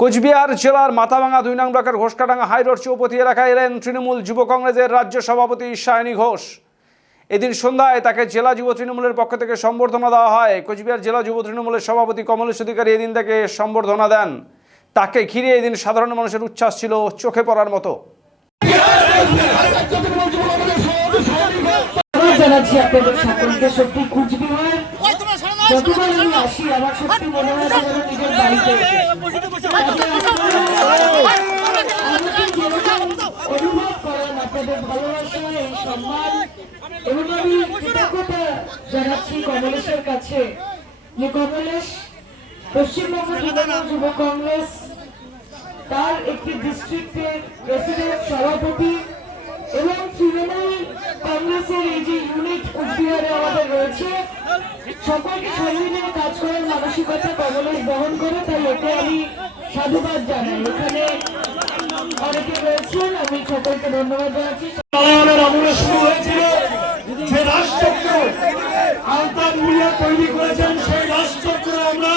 কোচবিহার জেলার মাথাভাঙা দুই নং ব্লকের ঘোষকাডাঙ্গা হাইরোড চৌপতি এলাকায় এলেন তৃণমূল যুব কংগ্রেসের রাজ্য সভাপতি সায়নী ঘোষ। এদিন সন্ধ্যায় তাকে জেলা যুব তৃণমূলের পক্ষ থেকে সম্বর্ধনা দেওয়া হয়। কোচবিহার জেলা যুব তৃণমূলের সভাপতি কমলেশ অধিকারী এদিন তাকে সম্বর্ধনা দেন। তাকে ঘিরে এদিন সাধারণ মানুষের উচ্ছ্বাস ছিল চোখে পড়ার মতো। জানাচ্ছি আপনাদের সকলকে সত্যি কুচবিহার যতবার আমি আসি আমার সত্যি মনে হয় নিজের বাড়িতে এসেছি। আমাকে যেরকম অনুভব করেন আপনাদের ভালোবাসা এই সম্মান। এবং আমি কৃতজ্ঞতা জানাচ্ছি কমলেশের কাছে। যে কমলেশ পশ্চিমবঙ্গ তৃণমূল যুব কংগ্রেস তার একটি ডিস্ট্রিক্টের প্রেসিডেন্ট সভাপতি এবং তৃণমূল কংগ্রেসের এই যে ইউনিট কুচবিহারে আমাদের রয়েছে সকলকে সঙ্গে কাজ করার মানসিকতা কমলেশ বহন করে, তাই এতে আমি সাধুবাদ জানাই। এখানে অনেকে রয়েছেন, আমি সকলকে ধন্যবাদ জানাচ্ছি। শুরু হয়েছিল। তৈরি করেছেন, সেই রাজচক্র আমরা